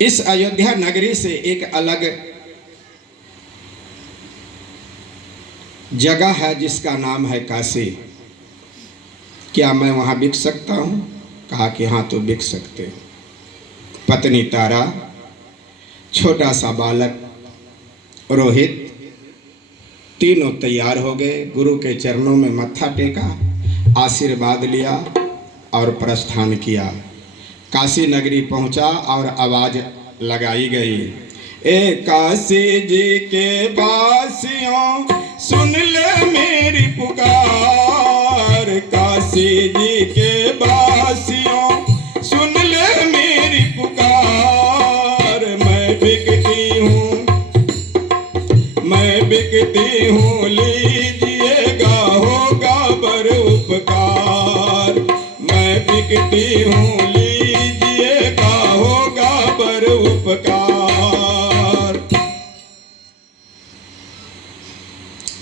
इस अयोध्या नगरी से एक अलग जगह है जिसका नाम है काशी। क्या मैं वहाँ बिक सकता हूँ? कहा कि हाँ, तो बिक सकते हो। पत्नी तारा, छोटा सा बालक रोहित, तीनों तैयार हो गए। गुरु के चरणों में मत्था टेका, आशीर्वाद लिया और प्रस्थान किया। काशी नगरी पहुंचा और आवाज लगाई गई, ए काशी जी के वासियों सुन ले मेरी पुकार। काशी जी के वासियों सुन ले मेरी पुकार। मैं बिकती हूँ लीजिएगा होगा बर उपकार। मैं बिकती हूँ लीजिएगा होगा बर उपकार।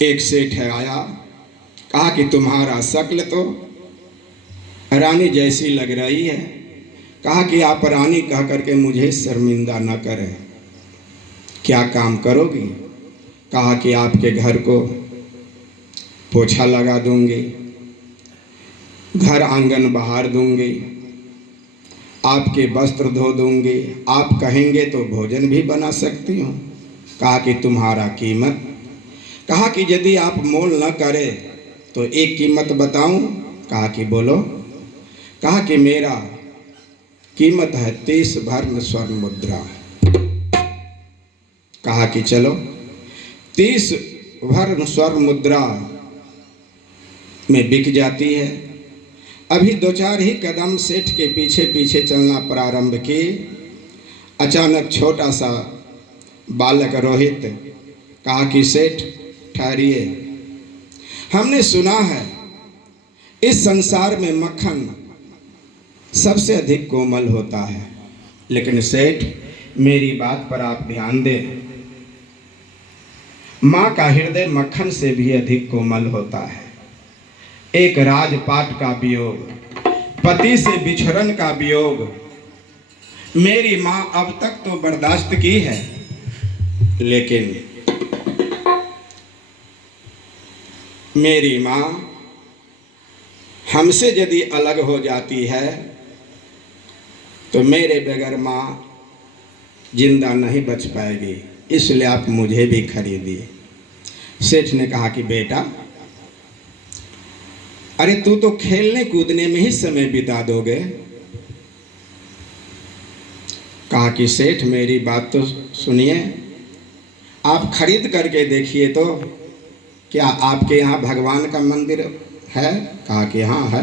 एक सेठ है आया, कहा कि तुम्हारा शक्ल तो रानी जैसी लग रही है। कहा कि आप रानी कह करके मुझे शर्मिंदा न करें, क्या काम करोगी? कहा कि आपके घर को पोछा लगा दूंगी, घर आंगन बहार दूंगी, आपके वस्त्र धो दूंगी, आप कहेंगे तो भोजन भी बना सकती हूँ। कहा कि तुम्हारा कीमत? कहा कि यदि आप मोल न करें तो एक कीमत बताऊं? कहा कि बोलो। कहा कि मेरा कीमत है 30 भर्ण स्वर्ण मुद्रा। कहा कि चलो 30 भर्ण स्वर्ण मुद्रा में बिक जाती है। अभी 2-4 ही कदम सेठ के पीछे पीछे चलना प्रारंभ की। अचानक छोटा सा बालक रोहित कहा कि सेठ ठहरिए, हमने सुना है इस संसार में मक्खन सबसे अधिक कोमल होता है, लेकिन सेठ मेरी बात पर आप ध्यान दें, माँ का हृदय मक्खन से भी अधिक कोमल होता है। एक राजपाट का वियोग, पति से बिछड़न का वियोग मेरी माँ अब तक तो बर्दाश्त की है, लेकिन मेरी माँ हमसे यदि अलग हो जाती है तो मेरे बगैर माँ जिंदा नहीं बच पाएगी, इसलिए आप मुझे भी खरीदिए। सेठ ने कहा कि बेटा, अरे तू तो खेलने कूदने में ही समय बिता दोगे। कहा कि सेठ मेरी बात तो सुनिए, आप खरीद करके देखिए तो, क्या आपके यहाँ भगवान का मंदिर है? कहा कि हाँ है।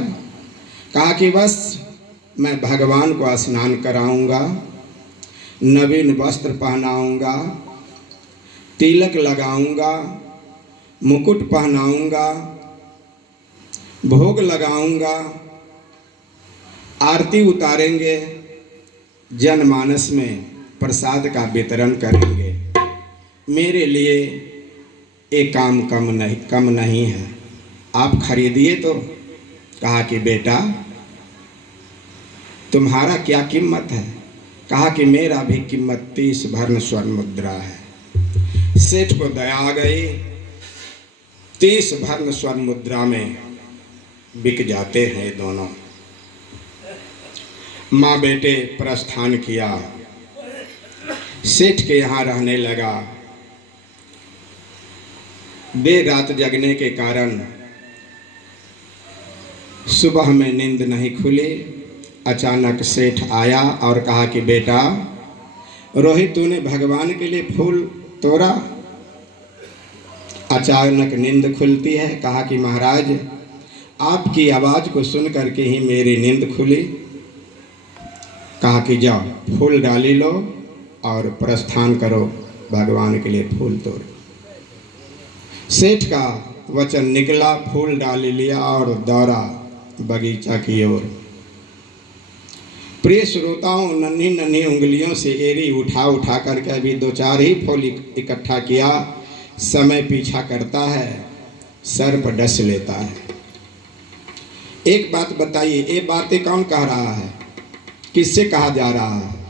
कहा कि बस मैं भगवान को स्नान कराऊंगा, नवीन वस्त्र पहनाऊंगा, तिलक लगाऊंगा, मुकुट पहनाऊंगा, भोग लगाऊंगा, आरती उतारेंगे, जनमानस में प्रसाद का वितरण करेंगे। मेरे लिए एक काम कम नहीं है, आप खरीदिए तो। कहा कि बेटा तुम्हारा क्या कीमत है? कहा कि मेरा भी कीमत 30 भर्ण स्वर्ण मुद्रा है। सेठ को दया आ गई, 30 भर्ण स्वर्ण मुद्रा में बिक जाते हैं दोनों। माँ बेटे प्रस्थान किया, सेठ के यहाँ रहने लगा। देर रात जगने के कारण सुबह में नींद नहीं खुली। अचानक सेठ आया और कहा कि बेटा रोहित, तूने भगवान के लिए फूल तोड़ा? अचानक नींद खुलती है। कहा कि महाराज, आपकी आवाज़ को सुन करके ही मेरी नींद खुली। कहा कि जाओ फूल डाली लो और प्रस्थान करो, भगवान के लिए फूल तोड़ो। सेठ का वचन निकला, फूल डाल लिया और दौड़ा बगीचा की ओर। प्रिय श्रोताओं, नन्ही नन्ही उंगलियों से एरी उठा उठा करके अभी 2-4 ही फूल इकट्ठा किया। समय पीछा करता है, सर्प डस लेता है। एक बात बताइए, ये बातें कौन कह रहा है? किससे कहा जा रहा है?